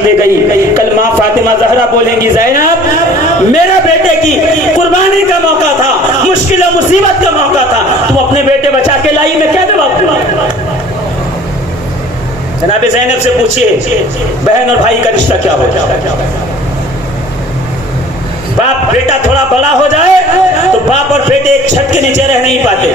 ले गई। कल माँ फातिमा जहरा बोलेंगी, ज़ैनब मेरे बेटे की कुर्बानी का मौका था, मुश्किल और मुसीबत का मौका था, तुम अपने बेटे बचा के लाई, मैं क्या जवाब दूँ? जनाब ज़ैनब से पूछिए बहन और भाई का रिश्ता क्या होता है। बाप बेटा थोड़ा बड़ा हो जाए तो बाप और बेटे एक छत के नीचे रह नहीं पाते,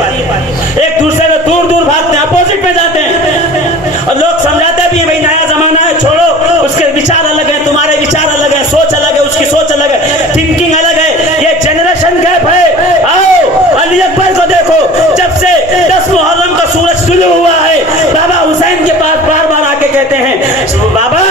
एक दूसरे से दूर दूर भागते हैं, अपोजिट में जाते हैं। और लोग समझाते भी हैं भाई नया जमाना है, छोड़ो, उसके विचार अलग हैं, तुम्हारे विचार अलग हैं, सोच अलग है, उसकी सोच अलग है, थिंकिंग अलग है, ये जनरेशन गैप है। आओ अली अकबर को देखो, जब से 10 मुहर्रम का सूरज शुरू हुआ है, बाबा हुसैन के पास बार बार आके कहते हैं बाबा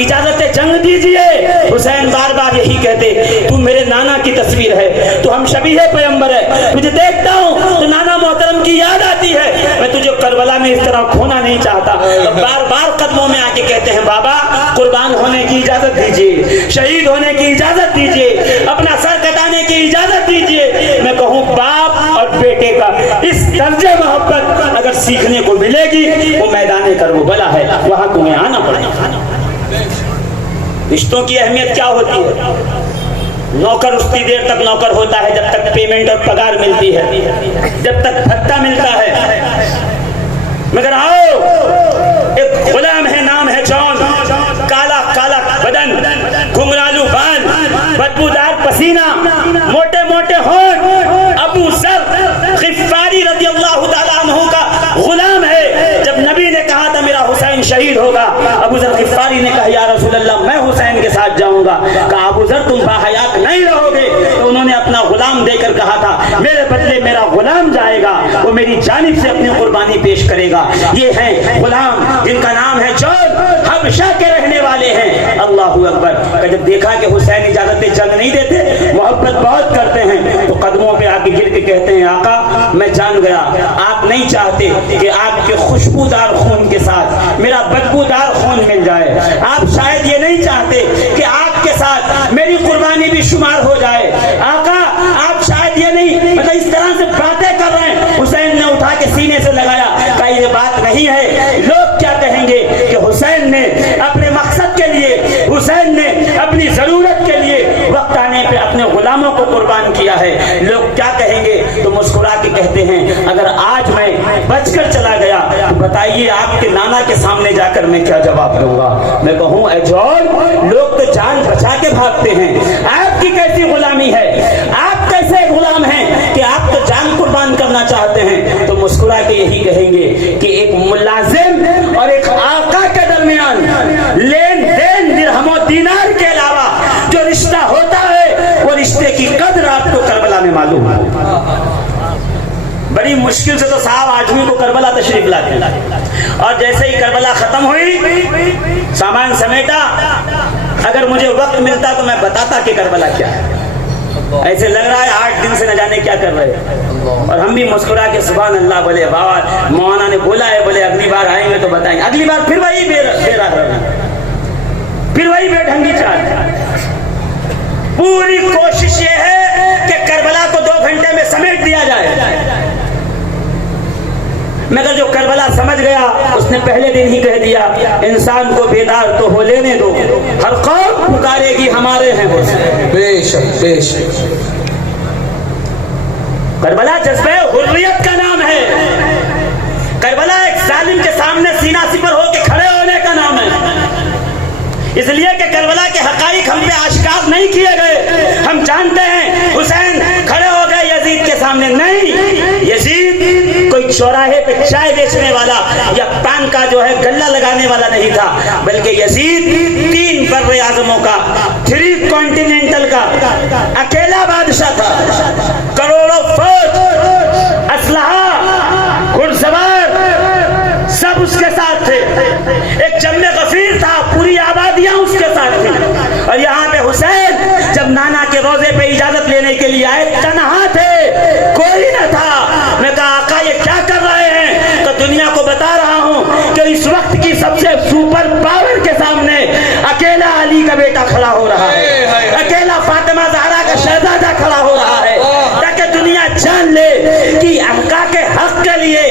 इजाजत जंग दीजिए। हुसैन बार बार यही कहते, तू मेरे नाना की तस्वीर है, तो हम शबीह पैगंबर है, तुझे देखता हूँ तो नाना मोहतरम की याद आती है, मैं तुझे करबला में इस तरह खोना नहीं चाहता। तो बार बार कदमों में आके कहते हैं बाबा कुर्बान होने की इजाजत दीजिए, शहीद होने की इजाजत दीजिए, अपना सर कटाने की इजाजत दीजिए। मैं कहूँ बाप और बेटे का इस दर्जे मोहब्बत अगर सीखने को मिलेगी, वो मैदान करबला है, वहां तुम्हें आना पड़ेगा। रिश्तों की अहमियत क्या होती है? नौकर उतनी देर तक नौकर होता है जब तक पेमेंट और पगार मिलती है, जब तक भत्ता मिलता है। मगर आओ एक गुलाम है, नाम है जॉन, काला काला बदन, घुंघरालू बाल, बदबूदार पसीना, मोटे मोटे होंठ, अबू ज़र ग़िफ़ारी रज़ियल्लाहु ताला अन्हु का गुलाम है। जब नबी ने कहा था मेरा हुसैन शहीद होगा, अबू ज़र ग़िफ़ारी ने कहा या रसूल अल्लाह मैं हुसैन के साथ जाऊंगा। कहा अबू ज़र तुम बाहयात नहीं रहोगे। तो उन्होंने अपना गुलाम देकर कहा था मेरे बदले मेरा गुलाम जाएगा, वो मेरी जानिब से अपनी कुर्बानी पेश करेगा। ये हैं गुलाम जिनका नाम है जॉन, हबशा के रहने वाले हैं। अल्लाहु अकबर। जब देखा कि हुसैन इजाजत जंग नहीं देते, मोहब्बत बहुत करते हैं, तो कदमों पे आके गिर के कहते हैं आका मैं जान गया, आप नहीं चाहते कि आपके खुशबूदार खून के साथ मेरा बदबूदार खून मिल जाए, आप शायद ये नहीं चाहते कि आपके साथ मेरी कुर्बानी भी शुमार हो जाए। आका आप शायद ये नहीं, मतलब इस तरह से बातें कर रहे हैं। हुसैन ने उठा के सीने से लगाया, कहा ये बात नहीं है, लोग क्या कहेंगे कि हुसैन ने अपने मकसद के लिए, हुसैन ने अपनी जरूरत के लिए वक्त आने पे अपने गुलामों को कुर्बान किया है, लोग क्या कहेंगे? तो मुस्कुरा के कहते हैं अगर आज मैं बचकर चला गया तो बताइए आपके नाना के सामने जाकर मैं क्या जवाब दूंगा। मैं कहूँ ऐ जॉन लोग तो जान बचा के भागते हैं, आपकी कैसी गुलामी है, आप कैसे गुलाम हैं कि आप तो जान कुर्बान करना चाहते हैं? तो मुस्कुरा के यही कहेंगे कि एक मुलाजिम और एक आका के दरमियान लेन देन दिरहम और दीनार के अलावा जो रिश्ता होता है, वो रिश्ते की कदर आपको करबला में मालूम है। बड़ी मुश्किल से तो साहब आदमी को करबला तशरीफ लाते हैं, और जैसे ही करबला खत्म हुई सामान समेटा, अगर मुझे वक्त मिलता तो मैं बताता कि करबला क्या है। ऐसे लग रहा है 8 दिन से न जाने क्या कर रहे हैं, और हम भी मुस्कुरा के सुभान अल्लाह बोले। बाबा मौलाना ने बोला है, बोले अगली बार आएंगे तो बताएंगे। अगली बार फिर वही फिर वही बेढंगी चाल। पूरी कोशिश ये है कि करबला को 2 घंटे में समेट दिया जाए, मगर जो करबला समझ गया उसने पहले दिन ही कह दिया इंसान को बेदार तो हो लेने दो, हर कौम पुकारेगी हमारे हैं हुसैन। बेशक बेशक। करबला जज्बे हुर्रियत का नाम है, करबला एक जालिम के सामने सीना सिपर होकर खड़े होने का नाम है। इसलिए कि करबला के हकाइक हम पे आश्कार नहीं किए गए। हम जानते हैं हुसैन खड़े हो गए यजीद के सामने, नहीं, यजीद कोई चौराहे पे चाय बेचने वाला या पान का जो है गल्ला लगाने वाला नहीं था, बल्कि यजीद 3 बर्रे आज़मों का, 3 कॉन्टिनेंटल का अकेला बादशाह था। करोड़ों फौज, असलहा, घुड़सवार सब उसके साथ थे। एक जम्मे गफीर था, पूरी आबादियां उसके साथ थी। और यहाँ पे हुसैन जब नाना के रोजे पे इजाजत लेने के लिए आए, तन्हा थे, कोई न था। मैं कहा आका ये क्या कर रहे हैं? तो दुनिया को बता रहा हूँ कि इस वक्त की सबसे सुपर पावर के सामने अकेला अली का बेटा खड़ा हो रहा है, अकेला फातिमा ज़हरा का शहजादा खड़ा हो रहा है, ताकि दुनिया जान ले कि अहका के हक के लिए,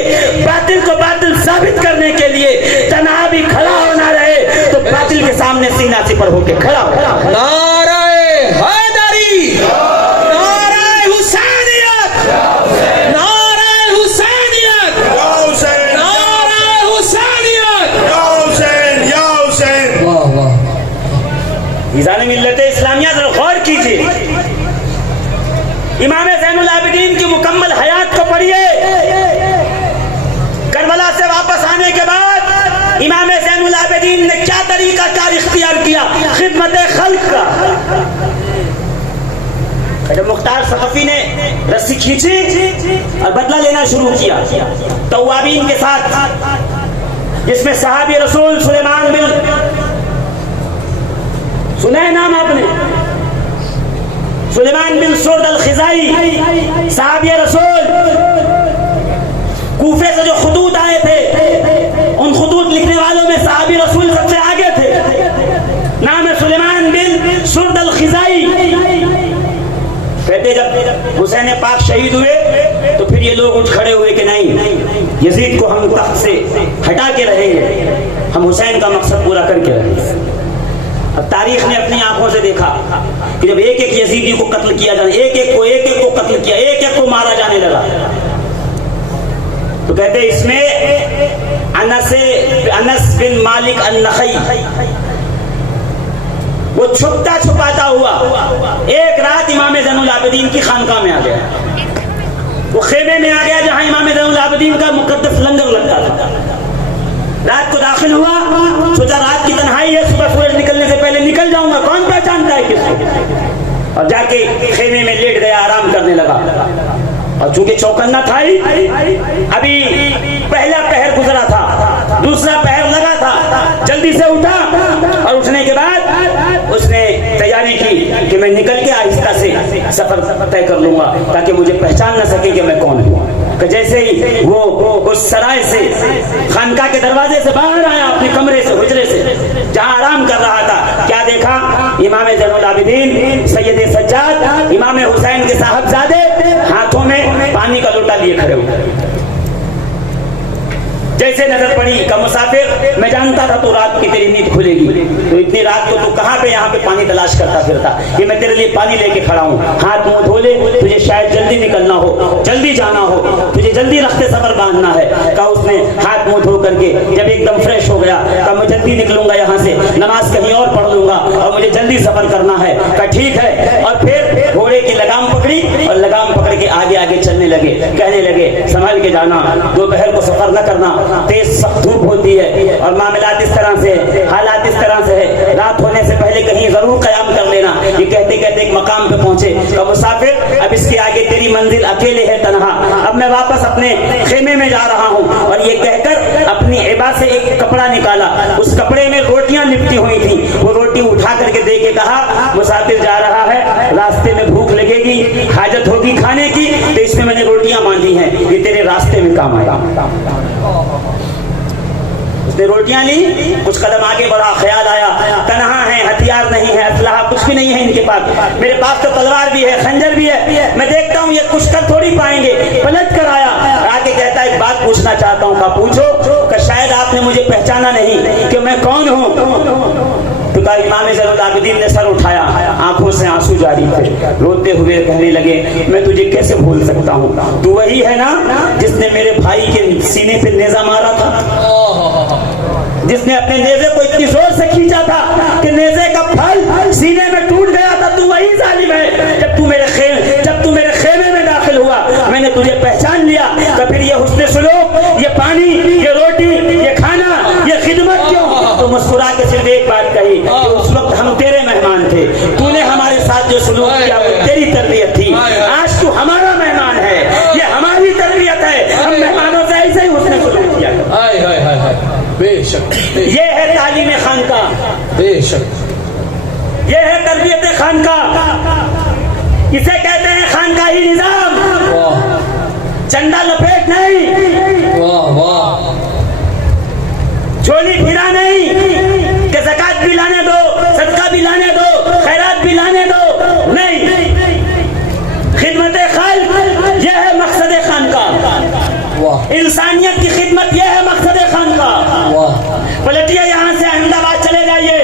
बातिल को बातिल साबित करने के लिए तन्हा भी खड़ा होना रहे तो बातिल के सामने सीना तैयार होके खड़ा हो। नाराए हैदरी, नाराए हुसैनियत, नाराए हुसैनियत, नाराए हुसैनियत। वाह वाह। ईज़ान मिल्लत इस्लामिया जरा गौर कीजिए, इमाम ज़ैनुल आबिदीन की मुकम्मल हयात को पढ़िए। करबला से वापस आने के बाद इमाम ज़ैनुल आबिदीन ने क्या तरीका कार इख्तियार किया खिदमत खल्क का। जब मुख्तार सक़फ़ी ने रस्सी खींची और बदला लेना शुरू किया तवाबीन के साथ, जिसमें सहाबी रसूल सुलेमान बिन, सुना है नाम आपने, सुलेमान बिन सुर्द अल-खिज़ाई सहाबी रसूल, कूफे से जो खुतूत आए थे उन खुतूत लिखने वालों में सहाबी रसूल सबसे आगे थे। नाम है सुलेमान बिन सुर्द अल-खिज़ाई। कहते जब हुसैन पाक शहीद हुए तो फिर ये लोग उठ खड़े हुए कि नहीं, यजीद को हम तख्त से हटा के रहेंगे, हम हुसैन का मकसद पूरा करके रहेंगे। अब तारीख ने अपनी आंखों से देखा कि जब एक एक यजीदी को कत्ल किया जाने, एक एक को कत्ल किया, एक एक को मारा जाने लगा, तो कहते इसमें अनस बिन मालिक अन-नखई वो छुपता छुपाता हुआ एक रात इमाम ज़ैनुल आबिदीन की खानकाह में आ गया। वो खेमे में आ गया जहां इमाम ज़ैनुल आबिदीन का मुकद्दस लंगर लगता था। रात को दाखिल हुआ, सोचा रात की तन्हाई है, सुबह सूरज निकलने से पहले निकल जाऊंगा, कौन पहचानता है किसको। और जाके खेमे में लेट गया, आराम करने लगा। और चूंकि चौकन्ना था ही, अभी पहला पहर गुजरा था, दूसरा पहर लगा था, जल्दी से उठा और उठने के बाद उसने तैयारी की कि मैं निकल के आहिस्ता से सफर तय कर लूंगा ताकि मुझे पहचान न सके कि मैं कौन हूँ। कि जैसे ही वो उस सराय से, खानका के दरवाजे से बाहर आया, अपने कमरे से, हुजरे से, जहां आराम कर रहा था, क्या देखा? इमाम ज़ैनुल आबिदीन सैयद सज्जाद इमाम हुसैन के साहबजादे हाथों में पानी का लोटा लिए खड़े हुए। जैसे नजर पड़ी का मुसाफिर, मैं जानता था तू रात की तेरी नींद खुलेगी, तो इतनी रात को तू कहाँ पे यहाँ पे पानी तलाश करता फिरता, कि मैं तेरे लिए पानी लेके खड़ा हूँ, हाथ मुंह धो ले, तुझे शायद जल्दी निकलना हो, जल्दी जाना हो, तुझे जल्दी रखते सफर बांधना है। कहा उसने हाथ मुंह धो करके जब एकदम फ्रेश हो गया, कहा मैं जल्दी निकलूंगा यहाँ से, नमाज कहीं और पढ़ लूंगा और मुझे जल्दी सफर करना है। कहा ठीक है। और फिर घोड़े की लगाम पकड़ी और लगाम पकड़ के आगे आगे चलने लगे। कहने लगे संभल के जाना, दोपहर को सफर न करना, तेज सख्त धूप होती है और मामलात इस तरह से, हालात इस तरह से है, रात होने से पहले कहीं जरूर कयाम कर लेना। ये कहते कहते एक मकाम पे पहुंचे। तो मुसाफिर, अब इसके आगे तेरी मंजिल अकेले है, तन्हा, अब मैं वापस अपने खेमे में जा रहा हूँ। और ये कहकर अपनी एबा से एक कपड़ा निकाला, उस कपड़े में रोटियां लिपटी हुई थी, वो रोटी उठा करके दे के कहा मुसाफिर जा रहा है, रास्ते में भूख लगेगी, हाजत होगी खाने की, तो इसमें मैंने रोटियां बांधी हैं, ये तेरे रास्ते में काम आएगा। उसने रोटियां ली, कुछ कदम आगे बढ़ा, ख्याल आया तन्हा है, हथियार नहीं है, असलहा कुछ भी नहीं है इनके पास, मेरे पास तो तलवार भी है, खंजर भी है, मैं देखता हूँ ये कुछ कर थोड़ी पाएंगे। पलट कर आया, आगे कहता है एक बात पूछना चाहता हूँ। कहा पूछो। कि शायद आपने मुझे पहचाना नहीं कि मैं कौन हूँ। तो कहा इमाम ज़ैनुल आबिदीन ने सर उठाया, आंखों से आंसू जारी थे, रोते हुए कहने लगे मैं तुझे कैसे भूल सकता हूँ, तू वही है ना जिसने मेरे भाई के सीने पे नेजा मारा था, जिसने अपने नेजे को इतनी जोर से खींचा था कि नेजे का फल सीने में टूट गया था। तू वही जालिम है। जब तू मेरे खेमे में दाखिल हुआ, मैंने तुझे पहचान लिया। तो फिर ये हुस्न सुलूक, ये पानी, ये रोटी, ये खाना, ये खिदमत क्यों? तो मुस्कुरा के सिर्फ एक बात कही कि उस वक्त हम तेरे मेहमान थे, तूने हमारे साथ जो सुलूक किया वो तेरी तरबियत थी, आज तू हमारा मेहमान है, ये हमारी तरबियत है, हम मेहमानों से ऐसे ही हुस्न सुलूक किया। बेशक, ये है तालीम खानका, बेशक, ये है तरबियत खानका, इसे कहते हैं खानकाही निजाम। चंदा लपेट नहीं, वाह वाह, झोली फिरा नहीं कि ज़कात भी लाने दो, सदका भी लाने दो, खैरात भी लाने दो, नहीं। खिदमत खाल्क यह है मकसद खानका, इंसानियत की खिदमत यह है मकसद खानका। पलटिए यहाँ से अहमदाबाद चले जाइए,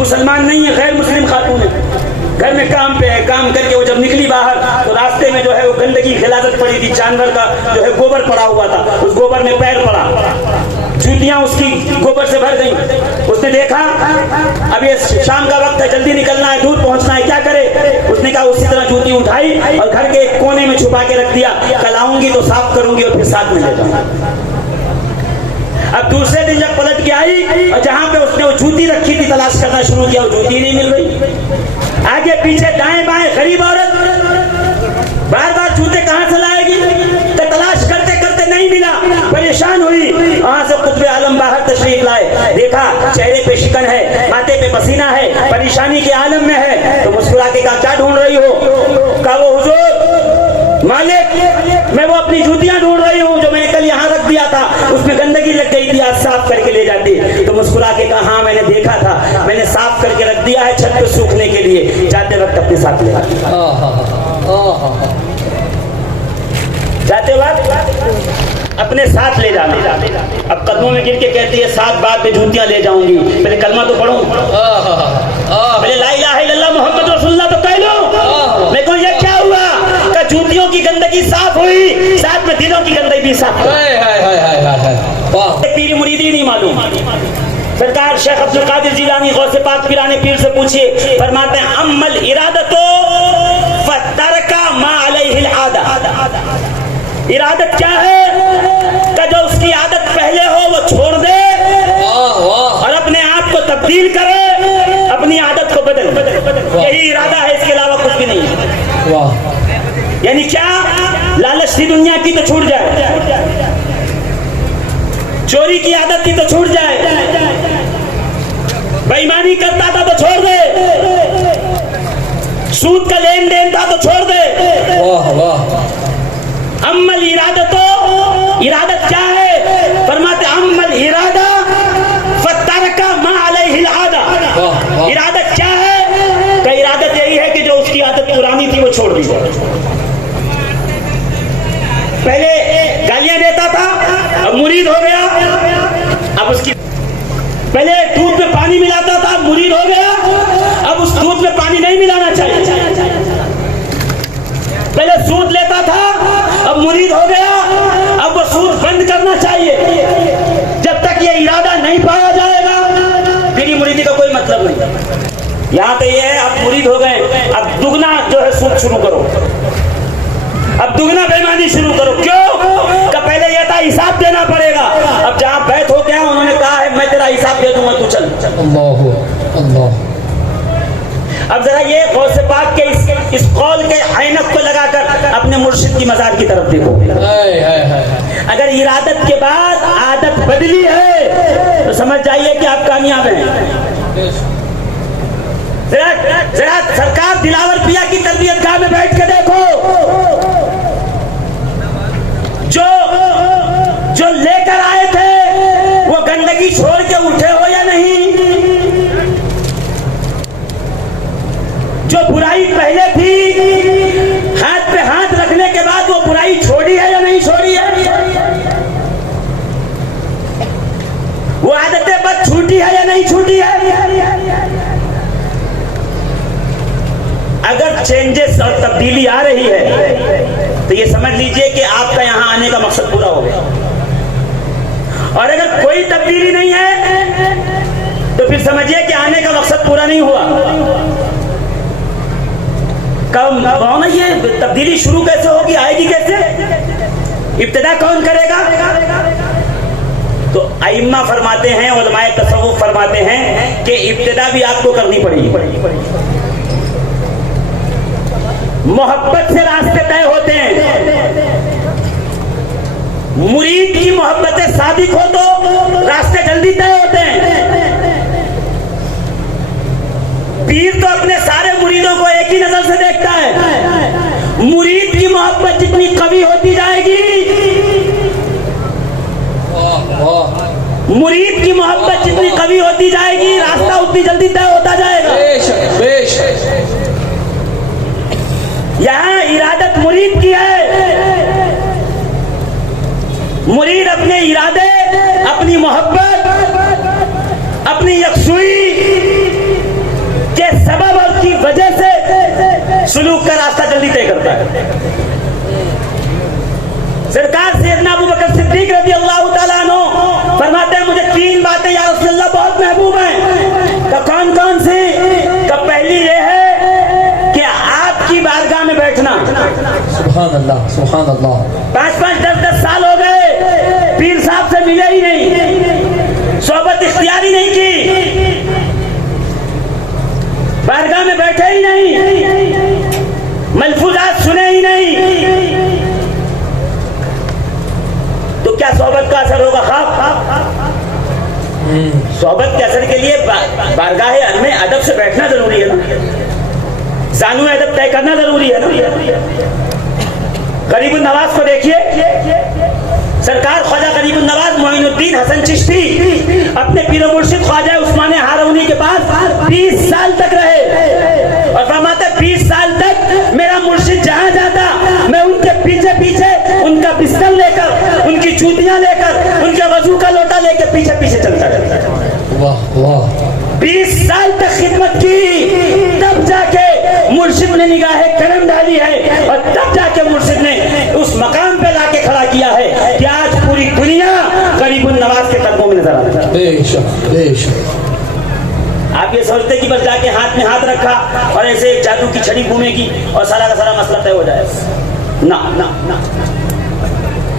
मुसलमान नहीं है, गैर मुस्लिम खातून है, घर में काम पे है, काम करके वो जब निकली बाहर तो रास्ते में जो है वो गंदगी खिलाफत पड़ी थी, जानवर का जो है गोबर पड़ा हुआ था, उस गोबर में पैर पड़ा, जूतियां उसकी गोबर से भर गई। उसने देखा अब ये शाम का वक्त है, जल्दी निकलना है, दूर पहुंचना है, क्या करे? उसने कहा उसी तरह जूती उठाई और घर के एक कोने में छुपा के रख दिया, कल आऊंगी तो साफ करूंगी और फिर साथ में ले जाऊंगी। अब दूसरे दिन जब पलट के आई और जहां पे उसने वो जूती रखी थी तलाश करना शुरू किया, वो जूती नहीं मिल रही। आगे पीछे दाएं बाएं गरीब औरत बार बार जूते कहां से लाएगी? तो तलाश करते करते नहीं मिला, परेशान हुई। वहां से कुतुब आलम बाहर तशरीफ लाए, देखा चेहरे पे शिकन है, माथे पे पसीना है, परेशानी के आलम में है, तो मुस्कुरा के कहा क्या ढूंढ रही हो? कहा वो हुजूर मालिक मैं वो अपनी जूतियां ढूंढ रही हूँ जो मैंने कल यहाँ रख दिया था, उसमें गंदगी लग गई थी, आज साफ करके ले जाती। तो मुस्कुरा के कहा हाँ मैंने देखा था, मैंने साफ करके रख दिया है छत पे सूखने के लिए, जाते वक्त अपने साथ ले जाते वक्त अपने साथ ले जाना। अब कदमों में गिर के कहती है 7 बार पे जूतियां ले जाऊंगी, पहले कलमा तो पढ़ूं, पहले ला इलाहा इल्लल्लाह मुहम्मद रसूलुल्लाह तो कह लो। मैं कहूं ये क्या हुआ? का जूतियों की गंदगी साफ हुई, साथ में दिलों की गंदगी भी साफ हुई। पीरी मुरीदी नहीं मालूम। सरकार शेख अब्दुल कादिर जिलानी गौसे पाक पिराने पीर से पूछिए, फरमाते हैं अम्मल इरादतो फतरका मा अलैहिल आदा। इरादत क्या है? कि जो उसकी आदत पहले हो वो छोड़ दे और अपने आप को तब्दील करे, अपनी आदत को बदल। यही इरादा है, इसके अलावा कुछ भी नहीं है। यानी क्या? लालच थी दुनिया की तो छूट जाए, चोरी की आदत थी तो छूट जाए, बेईमानी करता था तो छोड़ दे, सूद का लेन देन था तो छोड़ दे। अम्मल इरादतो, इरादत क्या है? फरमाते अम्मल इरादा फतरका मा अलैहिल आदा। इरादत क्या है? कि इरादत यही है कि जो उसकी आदत पुरानी थी वो छोड़ दी जाए। पहले गालियां देता था, अब मुरीद हो गया, अब उसकी पहले दूध में पानी मिलाता था, मुरीद हो गया, अब उस दूध में पानी नहीं मिलाना चाहिए। पहले सूद लेता था, अब मुरीद हो गया, अब वो सूद बंद करना चाहिए। जब तक ये इरादा नहीं पाया जाएगा फिर मुरीदी का कोई मतलब नहीं। यहाँ पे ये है अब मुरीद हो गए, अब दुगना जो है सूद शुरू करो, अब दुगना बेईमानी शुरू करो। क्यों? कि पहले ये था हिसाब देना पड़ेगा, अब जहाँ बैठ हो गया उन्होंने कहा है मैं तेरा हिसाब दे दूंगा, तू चल। अल्लाह। अब जरा ये गौसे पाक के इस कौल के ऐनक को लगाकर अपने मुर्शिद की मज़ार की तरफ देखो। अगर इरादत के बाद आदत बदली है तो समझ जाइए कि आप कामयाब हैं। जरा सरकार दिलावर पिया की तरबियत गाह में बैठ के देखो, जो लेकर आए थे वो गंदगी छोड़ के उठे हो या नहीं? जो बुराई पहले थी हाथ पे हाथ रखने के बाद वो बुराई छोड़ी है या नहीं छोड़ी है? वो आदतें बद छूटी है या नहीं छूटी है? अगर चेंजेस और तब्दीली आ रही है तो ये समझ लीजिए कि आपका यहां आने का मकसद पूरा हो गया, और अगर कोई तब्दीली नहीं है तो फिर समझिए कि आने का मकसद पूरा नहीं हुआ। कब ना ये तब्दीली शुरू कैसे होगी, आएगी कैसे, इब्तिदा कौन करेगा? तो अइम्मा फरमाते हैं, उलमाए तसव्वुफ फरमाते हैं कि इब्तिदा भी आपको करनी पड़ेगी। मोहब्बत से रास्ते तय होते हैं। मुरीद की मोहब्बतें सादिक हो तो रास्ते जल्दी तय होते हैं। पीर तो अपने सारे मुरीदों को एक ही नजर से देखता है। मुरीद की मोहब्बत जितनी कवी होती जाएगी, मुरीद की मोहब्बत जितनी कवी होती जाएगी, रास्ता उतनी जल्दी तय होता जाएगा। यहाँ इरादत मुरीद की है। मुरीद अपने इरादे, अपनी मोहब्बत, अपनी यकसुई सरकार सैयदना अबू बकर सिद्दीक रज़ी अल्लाह ताला अन्हु फरमाते हैं मुझे 3 बातें या रसूलुल्लाह बहुत महबूब हैं। तो कौन कौन सी? तो पहली ये है कि आपकी बारगाह में बैठना। सुभान अल्लाह, सुभान अल्लाह। 5-5, 10-10 साल हो गए, पीर साहब से मिले ही नहीं, सोबत इख्तियार ही नहीं की, बारगाह में बैठे ही नहीं, मलफूजात सुने ही नहीं, तो क्या सोबत का असर होगा? खाब। सोबत के असर के लिए बारगाह में अदब से बैठना जरूरी है ना, जानू अदब तय करना जरूरी है ना। गरीबुन नवाज को देखिए, सरकार ख्वाजा गरीबुन नवाज मोइनुद्दीन हसन चिश्ती अपने पीर मुर्शिद ख्वाजा उस्मान हारूनी के पास 20 साल तक रहे और फरमाते 20 साल तक मेरा मुर्शिद जहां जाता मैं उनके पीछे पीछे उनका बिस्तर लेकर, उनकी जूतियां लेकर, उनके वजू का लोटा लेकर पीछे पीछे चलता रहता। वाह वाह। 20 साल तक खिदमत की, तब जाके मुर्शिद ने निगाहे करम डाली है और तब जाके मुर्शिद ने उस मकाम पे लाके खड़ा किया है कि आज पूरी दुनिया गरीबुन नवाज के कदमों में नजर आता है। बेशक बेशक। आप ये सोचते कि बस जाके हाथ में हाथ रखा और ऐसे एक जादू की छड़ी घूमेगी और सारा का सारा मसला तय हो जाए? ना ना ना।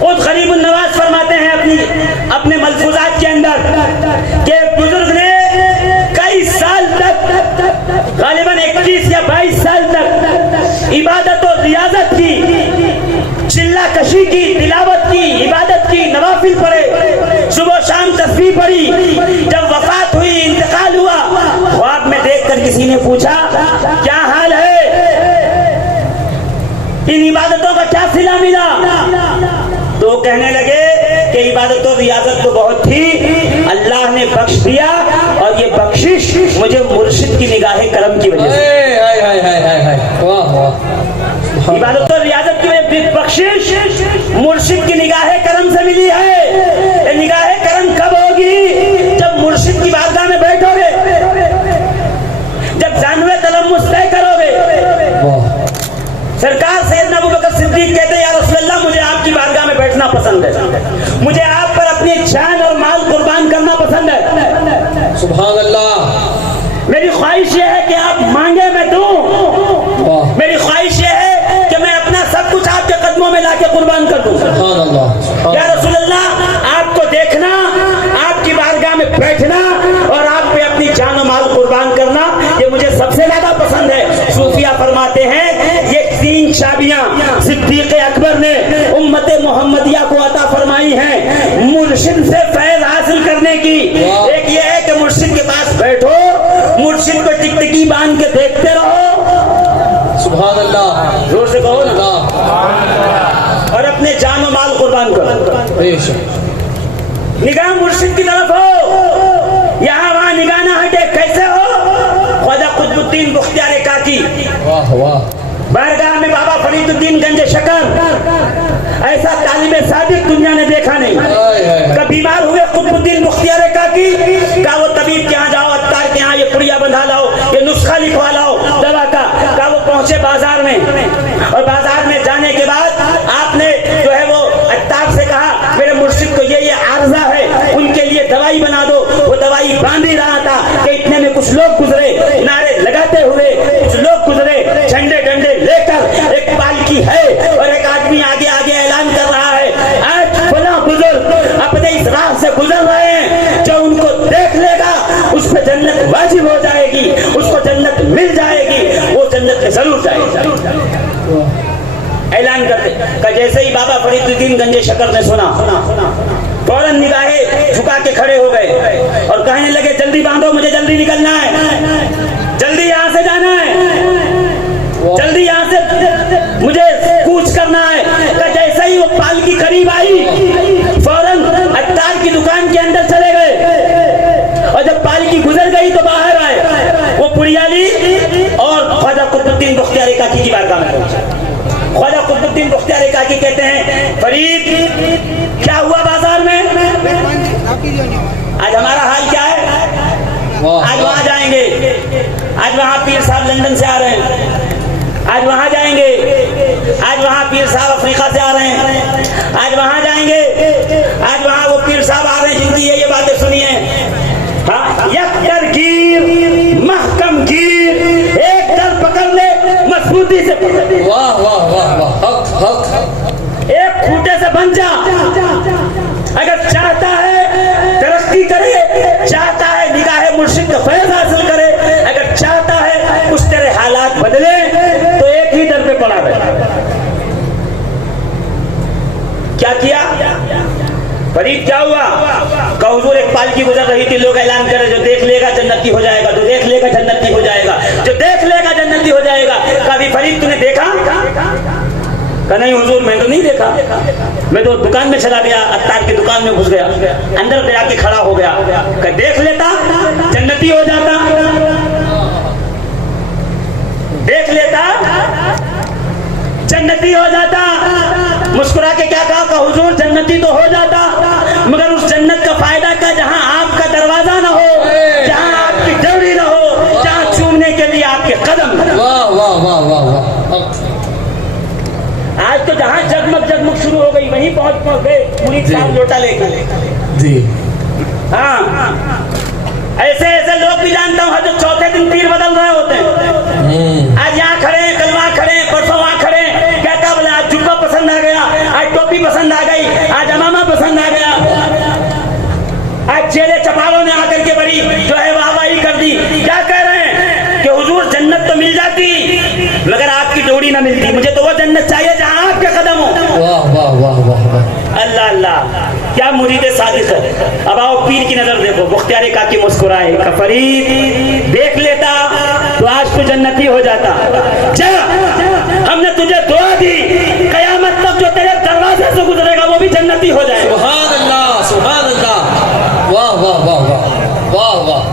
उस गरीबुन नवाज फरमाते हैं अपने मलफूजात के अंदर कि बुजुर्ग ने कई साल तक, गालिबन 21 या 22 साल तक इबादत और रियाजत की, चिल्ला कशी की, तिलावत की, इबादत की, नवाफिल पढ़े, सुबह शाम तस्बीह पढ़ी। जब वफात हुई, इंतकाल हुआ, ख्वाब में देखकर किसी ने पूछा क्या हाल है, इन इबादतों का क्या सिला मिला? तो कहने लगे कि इबादत और रियाजत तो बहुत थी, अल्लाह ने बख्श दिया और ये बख्शिश मुझे मुर्शिद की निगाहे करम की वजह से, वाह वाह। इबादत और रियाजत की वजह से बख्शिश मुर्शिद की निगाहे करम से मिली है। ये निगाहे करम कब होगी? जब मुर्शिद की बारगाह में बैठोगे, जब जानवे तलम्मुस तय करोगे। सरकार सैयदना अबू बकर सिद्दीक कहते हैं या रसूलल्लाह मुझे आपकी बारगाह में बैठना पसंद है, मुझे आप पर अपनी जान और माल कुर्बान करना पसंद है। सुभान अल्लाह। मेरी ख्वाहिश ये है कि आप मांगे मैं दूं, मेरी ख्वाहिश ये है कि मैं अपना सब कुछ आपके कदमों में लाके कुर्बान कर दूं। सुभान अल्लाह। या रसूलल्लाह आपको देखना, आपकी बारगाह में बैठना और आप पे अपनी जान और माल कुर्बान करना, ये मुझे सबसे ज्यादा पसंद है। सूफिया फरमाते हैं ये 3 चाबियां सिद्दीक़ अकबर ने उम्मत मोहम्मदिया को अता फरमाई हैं मुर्शिद से फैज हासिल करने की। एक ये है कि मुर्शिद के पास बैठो, मुर्शिद को टिकटिकी बांध के देखते रहो। सुभान अल्लाह। जोर से कहो ना। और अपने जान और माल कुर्बान करो। बेशक। निगाह मुर्शिद की तरफ हो, यहाँ वहाँ निगाह ना हटे। कैसे हो? ख्वाजा कुतुबुद्दीन बख्तियार काकी, वाह वाह। बारगाह में बाबा फरीदुद्दीन गंज शकर, ऐसा तालिबे सादिक दुनिया ने देखा नहीं। कब बीमार हुए कुतुबुद्दीन बख्तियार काकी, का वो तबीब के यहाँ जाओ, अत्तार के यहाँ ये पुड़िया बंधा लाओ, ये नुस्खा लिखवा लाओ दवा का वो पहुंचे बाजार में और बाजार में जाने के बाद आपने जो है वो अत्तार से कहा मेरे मुर्शिद को ये आर्जा है, उनके लिए दवाई बना दो। वो दवाई बांध ही रहा था कि इतने में कुछ लोग गुजरे, नारे लगाते हुए कुछ लोग गुजरे, झंडे डंडे लेकर। एक पालकी है और एक आदमी आगे आगे ऐलान कर रहा है आज फला बुजुर्ग अपने इस राह से गुजर रहे हैं, जो उनको देख लेगा उस पर जन्नत वाजिब हो जाएगी, उसको जन्नत मिल जाएगी, वो जन्नत में जरूर जाएगा। ऐलान करते का जैसे ही बाबा फरीदुद्दीन गंजे शकर ने सुना, फौरन निगाहें झुका के खड़े हो गए और कहने लगे जल्दी बांधो, मुझे जल्दी निकलना है, जल्दी यहाँ से जाना है, जल्दी यहाँ से मुझे कूच करना है। जैसे ही वो पालकी करीब आई फौरन अत्तार की दुकान के अंदर चले गए और जब पालकी गुजर गई तो बाहर आए वो पुड़ियाली और ख्वाजा कुतुबुद्दीन बख्तियार काकी की बारगाह में पहुंचे। ख्वाजा कुतुबुद्दीन बख्तियार काकी कहते हैं फरीद क्या हुआ बाजार में, आज हमारा हाल क्या है, आज वहां जाएंगे, आज वहां पीर साहब लंदन से आ रहे हैं, आज वहां जाएंगे, आज वहां पीर साहब अफ्रीका से आ रहे हैं, आज वहां जाएंगे, आज वहां वो पीर साहब आ रहे हैं जिनकी ये बातें सुनी है। हाँ, यकदर गिर महकम गिर, एक दर पकड़ ले मजबूती से पकड़ ले, वाह वाह वाह वाह, हक हक, एक खूंटे से बन जा। अगर चाहता है तरक्की करे, चाहता है निगाहे मुर्शिद का फैज़ हासिल करे, अगर चाहता है कुछ तेरे हालात बदले, तो एक ही दर पे पड़ा रहे। क्या किया फरीद, क्या हुआ? का हुजूर एक पालकी गुजर रही थी, लोग ऐलान करे जो देख लेगा जन्नती हो जाएगा, जो देख लेगा जन्नती हो जाएगा, जो देख लेगा जन्नती हो जाएगा। कभी फरीद तूने देखा? कहा नहीं हुजूर मैं तो नहीं देखा, मैं तो दुकान में चला गया, अत्तार की दुकान में घुस गया, अंदर गया के खड़ा हो गया। कहा देख लेता जन्नती हो जाता, देख लेता जन्नती हो जाता। मुस्कुरा के क्या कहा? हुजूर जन्नती तो हो जाता, मगर उस जन्नत का फायदा क्या जहां आपका दरवाजा ना हो, जहां आपकी डोरी ना हो, जहां चूमने के लिए आपके कदम। वाह वाह वाह वाह वाह। आज तो जहां जगमग जगमग शुरू हो गई वहीं पहुंच गए मुरीद साहब लोटा लेकर जी। हाँ, ऐसे ऐसे लोग भी जानता हूँ जो चौथे दिन पीर बदल रहे होते हैं। आज यहाँ खड़े हैं, कल वहाँ खड़े हैं, परसों वहाँ खड़े हैं, क्या क्या बोले, आज जुब्बा पसंद आ गया, आज टोपी पसंद आ गई, आज अमामा पसंद आ गया, आज चेले चपालों ने आकर के बड़ी जो है वाहवाही कर दी। क्या कह रहे हैं कि हुजूर जन्नत तो मिल जाती मगर आपकी जोड़ी ना मिलती, मुझे तो वो जन्नत चाहिए जहाँ आपके कदम हो। वाह वाह वाह वाह वाह, अल्लाह अल्लाह, क्या मुरीद सादिक है। अब आओ पीर की नजर देखो, मुख्तियार काकी मुस्कुराए, का फरीद देख लेता तो आज तू जन्नती हो जाता। जा, हमने तुझे दुआ दी, कयामत तक जो तेरे दरवाजे से गुजरेगा वो भी जन्नती हो जाएगा। सुभान अल्लाह सुभान अल्लाह, वाह वाह वाह वाह वाह वाह।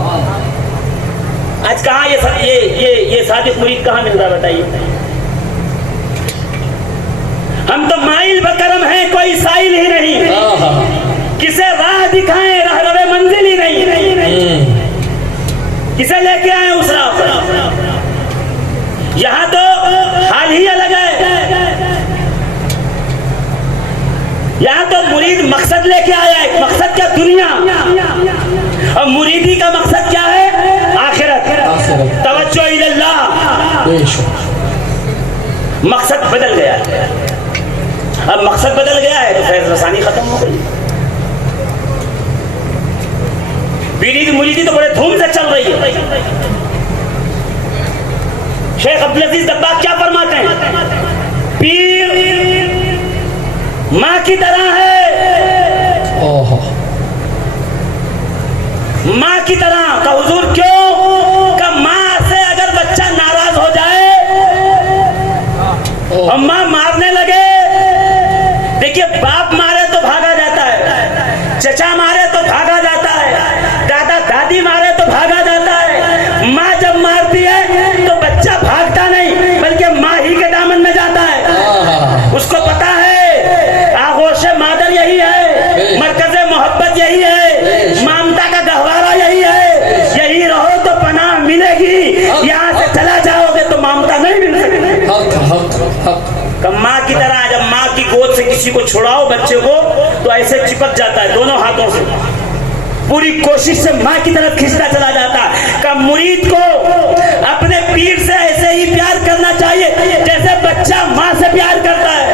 आज कहाँ ये सादिक मुरीद कहाँ मिल रहा बताइए? हम तो माइल बकरम हैं, कोई साइल ही नहीं, किसे राह दिखाएं राह रवे मंजिल ही नहीं, किसे लेके आए उस राह पर? यहाँ तो हाल ही अलग है, यहाँ तो मुरीद मकसद लेके आया है। मकसद क्या? दुनिया। और मुरीदी का मकसद क्या है? आखिरत, तवज्जो इल्लाह। मकसद बदल गया है, अब मकसद बदल गया है तो फैज़ रसानी खत्म हो गई। पीरी मुरीदी तो बड़े धूम से चल रही है। शेख अब्दुल अजीज दब्बाग क्या फरमाते हैं? पीर माँ की तरह है, माँ की तरह। का हुजूर क्यों? का माँ से अगर बच्चा नाराज हो जाए और माँ मारने लगे, देखिए बाप मारे तो भागा जाता है, चचा मारे तो भागा जाता है, दादा दादी मारे तो भागा जाता है, माँ जब मारती है तो बच्चा भागता नहीं बल्कि माँ ही के दामन में जाता है। उसको पता है आगोश मादर यही है, मरकज़े मोहब्बत यही है, ममता का गहवारा यही है, यही रहो तो पनाह मिलेगी, यहाँ से चला जाओगे तो ममता नहीं मिल सकती। माँ की तरह जब माँ की गोद से किसी को छुड़ाओ बच्चे को तो ऐसे चिपक जाता है दोनों हाथों से, पूरी कोशिश से माँ की तरफ खींचता चला जाता है। का मुरीद को अपने पीर से ऐसे ही प्यार करना चाहिए जैसे बच्चा माँ से प्यार करता है।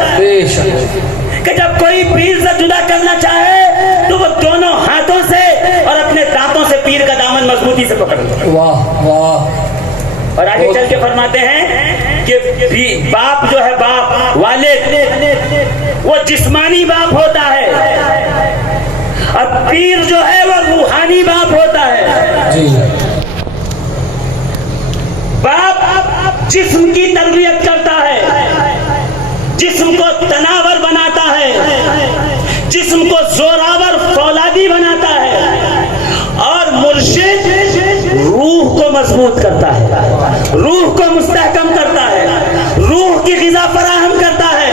कि जब कोई पीर से जुदा करना चाहे तो वो दोनों हाथों से और अपने दांतों से पीर का दामन मजबूती से पकड़ ले। वाह वाह। और आगे चल के फरमाते हैं कि बाप जो है, बाप वालिद, वो जिस्मानी बाप होता है और पीर जो है वो रूहानी बाप होता है। जी। बाप जिस्म की तरबियत करता है, जिस्म को तनावर बनाता है, जिस्म को जोरावर फौलादी बनाता है, और मुर्शिद रूह को मजबूत करता है, रूह को मुस्तहकम करता है, रूह की ग़िज़ा फराहम करता है,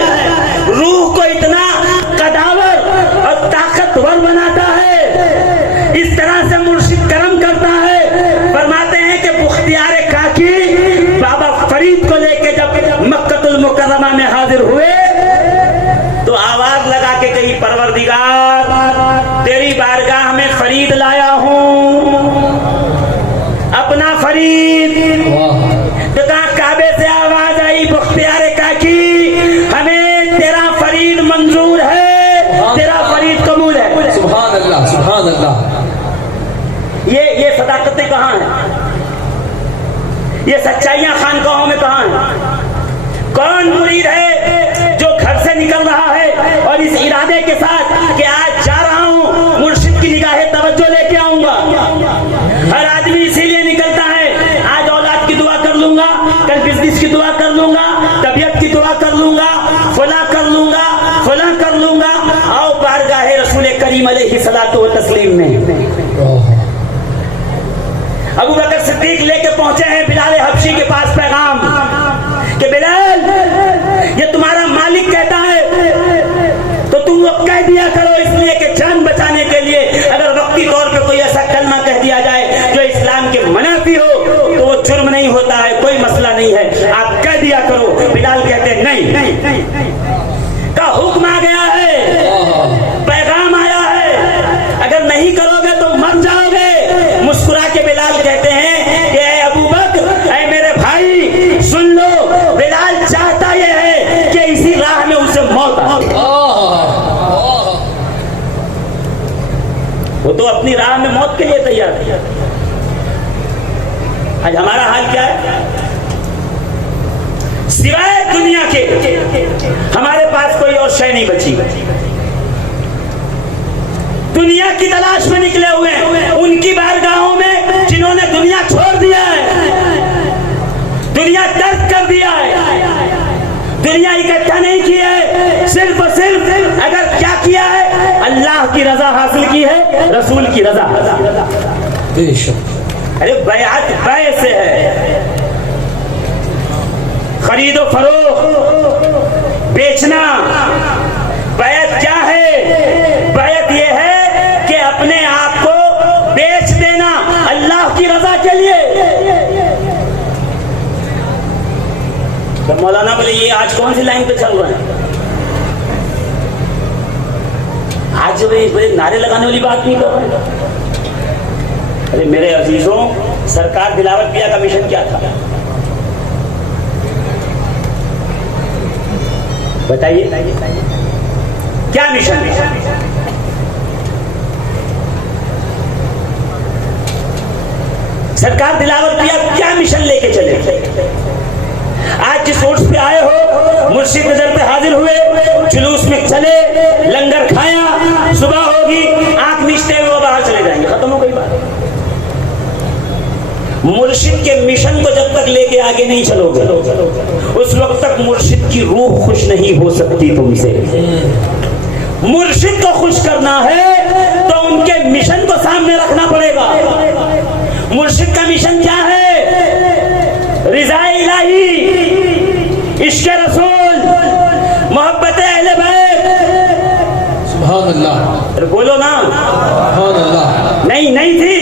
रूह को इतना कदावर और ताकतवर बनाता है। इस तरह से मुर्शिद करम करता है। फरमाते हैं कि मुख्तियार काकी बाबा फरीद को लेके जब कहाँ है? ये सच्चाइयां खानकाहों में कहाँ है? कौन मुरीद है जो घर से निकल रहा है और इस इरादे के साथ कि आज जा रहा हूं मुर्शिद की निगाहे तवज्जो लेके आऊंगा? हर आदमी इसीलिए निकलता है, आज औलाद की दुआ कर लूंगा, कल बिजनेस की दुआ कर लूंगा, तबीयत की दुआ कर लूंगा, फला कर लूंगा, फला कर लूंगा। आओ बारगाहे रसूल करीम अलैहिस्सलातु व तस्लीम में। अबू बकर सिद्दीक लेके पहुंचे हैं बिलाल हबशी के पास पैगाम कि बिलाल, ये तुम्हारा मालिक कहता है तो तुम वो कह दिया करो, इसलिए कि जान बचाने के लिए अगर वक्ती तौर पे कोई ऐसा कलमा कह दिया जाए जो इस्लाम के मनाफी हो तो वो जुर्म नहीं होता है, कोई मसला नहीं है, आप कह दिया करो। बिलाल कहते नहीं का हुक्म आ गया है, पैगाम आया है, अगर नहीं करोगे तो मर जाओगे। मुस्कुरा के बिलाल कहते हैं कि ऐ अबू बकर, ऐ मेरे भाई सुन लो, बिलाल चाहता यह है कि इसी राह में उसे मौत आए। वो तो अपनी राह में मौत के लिए तैयार है। आज हमारा हाल क्या है? सिवाय दुनिया के हमारे पास कोई और शय नहीं बची। दुनिया की तलाश में निकले हुए हैं, उनकी बारगाहों में जिन्होंने दुनिया छोड़ दिया है, दुनिया तर्क कर दिया है, दुनिया इकट्ठा नहीं की है, सिर्फ और सिर्फ अगर क्या किया है, अल्लाह की रजा हासिल की है, रसूल की रजा। अरे बैअत बै से है, खरीदो फरोख्त, बेचना। बैअत क्या है? बैअत ये है कि अपने आप को बेच देना अल्लाह की रजा के लिए। तो मौलाना बोले ये आज कौन सी लाइन पे चल रहे हैं? आज जो ये नारे लगाने वाली बात नहीं कर रहे। अरे मेरे अजीजों, सरकार दिलावत पिया का मिशन क्या था? बताइए क्या मिशन? सरकार दिलावत पिया क्या मिशन लेके चले? आज जिस उर्स पे आए हो, मुर्शिद नजर पे हाजिर हुए, जुलूस में चले, लंगर खाया, सुबह होगी, आंख मीचते हुए बाहर चले जाएंगे, खत्म हो गई बात। मुर्शिद के मिशन को जब तक लेके आगे नहीं चलोगे, उस वक्त तक मुर्शिद की रूह खुश नहीं हो सकती तुमसे। मुर्शिद को खुश करना है तो उनके मिशन को सामने रखना पड़ेगा। मुर्शिद का मिशन क्या है? रिज़ाए इलाही, इश्क़ रसूल, मोहब्बत अहले बैत। सुभान अल्लाह, बोलो ना। सुभान अल्लाह। नहीं थी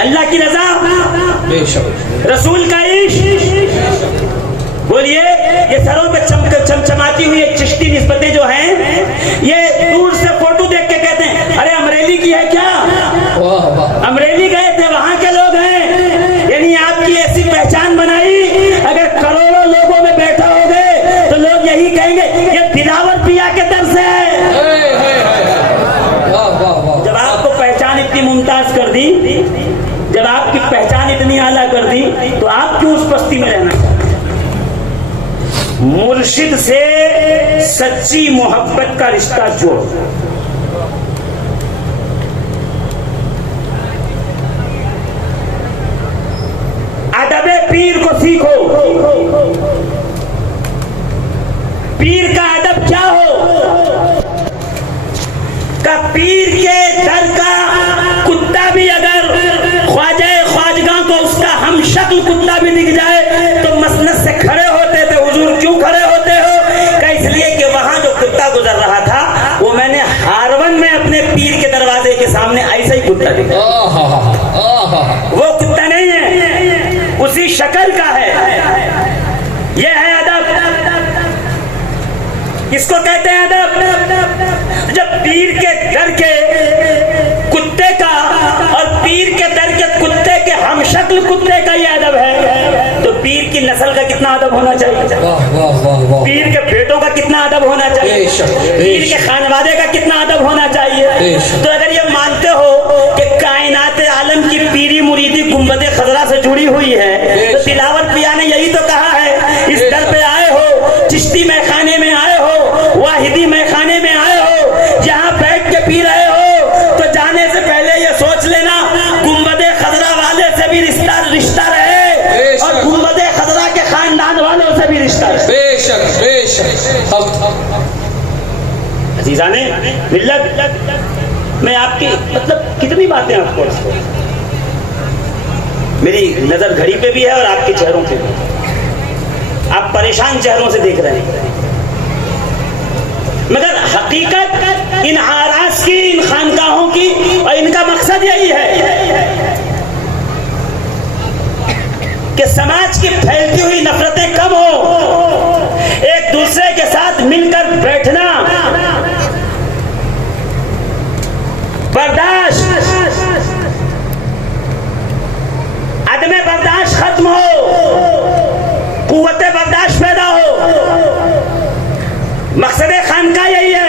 अल्लाह की रजा, रसूल का इश्क। बोलिए, ये सरों पे चमचमाती हुई एक चिश्ती निस्बतें जो हैं, ये दूर से फोटो देख के कहते हैं अरे अमरेली की है क्या? अमरेली गए थे, वहां के लोग हैं। यानी आपकी ऐसी पहचान बनाई, अगर करोड़ों लोगों में बैठा होगे तो लोग यही कहेंगे ये दिलावर पिया के दर से है। जब आपको पहचान इतनी मुमताज कर दी, जब आपकी पहचान इतनी आला कर दी, तो आप क्यों उस पस्ती में रहना चाहते? मुर्शिद से सच्ची मोहब्बत का रिश्ता जोड़। अदबे पीर को सीखो। पीर का अदब क्या हो? का पीर के दर का कुत्ता भी अगर ख्वाजगा को उसका हम शक्ल कुत्ता भी दिख जाए तो मसनद से खड़े होते थे। हुजूर क्यों खड़े होते हो? का इसलिए कि वहां जो कुत्ता गुजर रहा था वो मैंने हारवन में अपने पीर के दरवाजे के सामने ऐसा ही कुत्ता देखा। वो कुत्ता नहीं है, उसी शक्ल का है। ये है अदब। किसको कहते हैं अदब? जब पीर के दर के कुत्ते का और पीर के दर के कुत्ते के हमशक्ल कुत्ते का ये अदब है, तो पीर की नस्ल का कितना अदब होना चाहिए? पीर के बेटों का कितना अदब होना चाहिए? पीर के खानवादे का कितना अदब होना चाहिए? तो अगर ये मानते हो कि कायनात आलम की पीरी मुरीदी गुंबदे खजरा से जुड़ी हुई है। तो तिलावत पिया ने यही तो कहा है, इस दर पे आए हो, चिश्ती मैखाने में आए हो, वाहिदी मैखाने में आए हो, जहाँ बैठ के पी रहे हो तो जाने से पहले ये सोच लेना गुंबदे खजरा वाले से भी रिश्ता रहे और गुंबदे खजरा के खानदान वालों से भी रिश्ता रहे। बेशक बेशक। अजीजाने मिल्लत, मैं आपकी मतलब कितनी बातें आपको, मेरी नजर घड़ी पे भी है और आपके चेहरों पे भी। आप परेशान चेहरों से देख रहे हैं, मगर हकीकत इन आरास की, इन खानकाहों की, और इनका मकसद यही है कि समाज की फैलती हुई नफरतें कम हो, एक दूसरे के साथ मिलकर बैठना, बर्दाश्त, अदमे बर्दाश्त खत्म हो, कुव्वते बर्दाश्त पैदा हो। मकसद खानका यही है।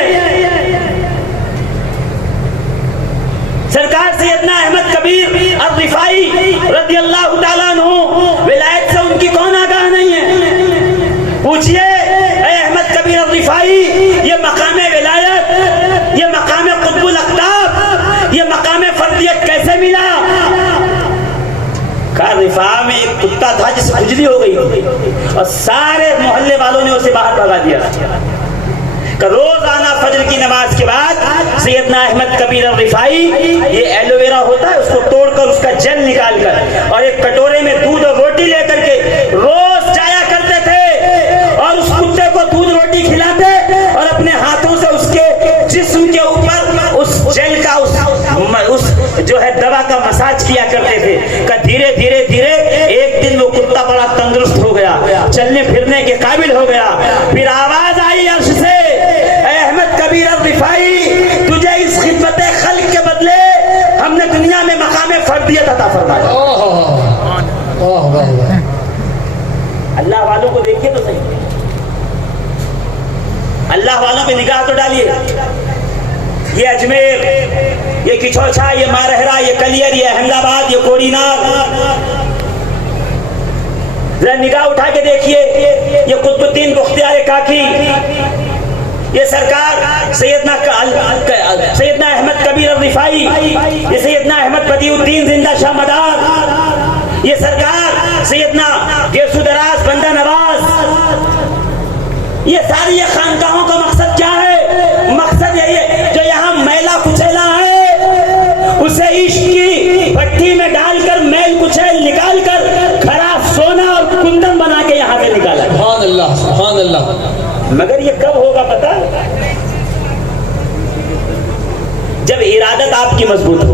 सरकार सैयदना अहमद कबीर और रिफाई रज़ी अल्लाह ताला अन्हु, विलायत से उनकी कौन आगाह नहीं है? पूछिए अहमद कबीर और रिफाई, ये मकामे विलायत, ये मकामे कुतुबुल अक़ताब, ये मकामे फर्दियत कैसे मिला? रिफा में एक कुत्ता था जिसे खुजली हो गई थी और सारे मोहल्ले वालों ने उसे बाहर भगा दिया। रोजाना फजर की नमाज के बाद सैयदना अहमद कबीर और रिफाई, ये एलोवेरा होता है, उसको तोड़कर उसका जेल निकाल कर और एक कटोरे में दूध और रोटी लेकर के रोज जाया करते थे और उस कुत्ते को दूध रोटी खिलाते और अपने हाथों से उसके जिस्म के ऊपर उस जेल का उस जो है दवा का मसाज किया करते थे। धीरे धीरे धीरे एक दिन वो कुत्ता बड़ा तंदुरुस्त हो गया, चलने फिरने के काबिल हो गया। फिर आवाज आई अर्श से, अहमद कबीर और रिफाई, तुझे इस खिदमत खल्क के बदले हमने दुनिया में मकामे फर्दियत अता फरमाया। अल्लाह वालों को देखिए तो सही, अल्लाह वालों पे निगाह तो डालिए। ये अजमेर, ये किचौछा, ये मारहरा, ये कलियर, ये अहमदाबाद, ये कोड़ीनार, जरा निगाह उठा के देखिए। ये कुतुबुद्दीन बख्तियार काकी, ये सरकार सैयदना अहमद कबीर और रिफाई, ये सैयदना अहमद बदिउद्दीन जिंदा शाह मदार, ये सरकार सैयदना गेसुदराज बंदा नवाज, ये सारी ये खानकाहों का मकसद क्या है? मकसद यही है, जो यहाँ मैला कुचैला है उसे इश्क की भट्टी में डालकर मैल कुचैल निकाल कर खरा सोना और कुंदन बना के यहाँ से निकाला। सुभान अल्लाह, सुभान अल्लाह। मगर ये कब होगा पता? जब इरादत आपकी मजबूत हो।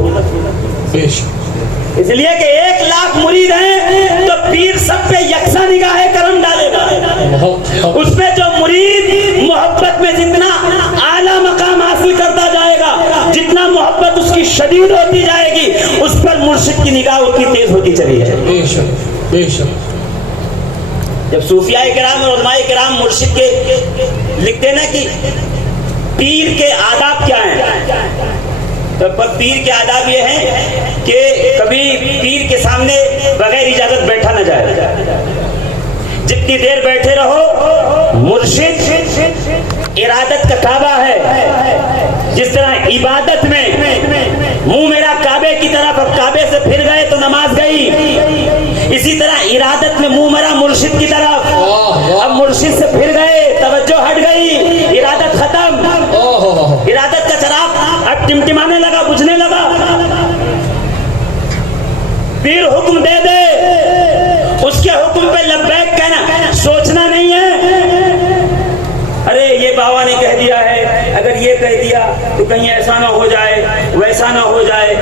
इसलिए कि 1 लाख मुरीद हैं तो पीर सब पे यकसा निगाह करम डालेगा। उसमें जो मुरीद मोहब्बत में जितना आला मकाम हासिल करता जाएगा, जितना मोहब्बत उसकी शदीद होती जाएगी, उस पर मुर्शिद की निगाह उतनी तेज होती चली जाएगी। बेशक बेशक। जब सूफिया किराम और उलमाए किराम मुर्शिद के लिखते ना कि पीर के आदाब क्या हैं, तो पीर के आदाब ये हैं कि कभी पीर के सामने बगैर इजाजत बैठा न जाए, जितनी देर बैठे रहो। मुर्शिद इरादत का काबा है, जिस तरह इबादत में मुंह मेरा काबे की तरफ, अब काबे से फिर गए तो नमाज गई, इसी तरह इरादत में मुंह मेरा मुर्शिद की तरफ, अब मुर्शिद से फिर गए, तवज्जो हट गई, इरादत खत्म। इरादत का चराग अब टिमटिमाने लगा, बुझने लगा। पीर हुक्म दे दे, उसके हुक्म पे लब्बैक कहना, सोचना नहीं है अरे ये बाबा ने कह दिया है, अगर ये कह दिया तो कहीं ऐसा ना हो जाए, वैसा ना हो जाए।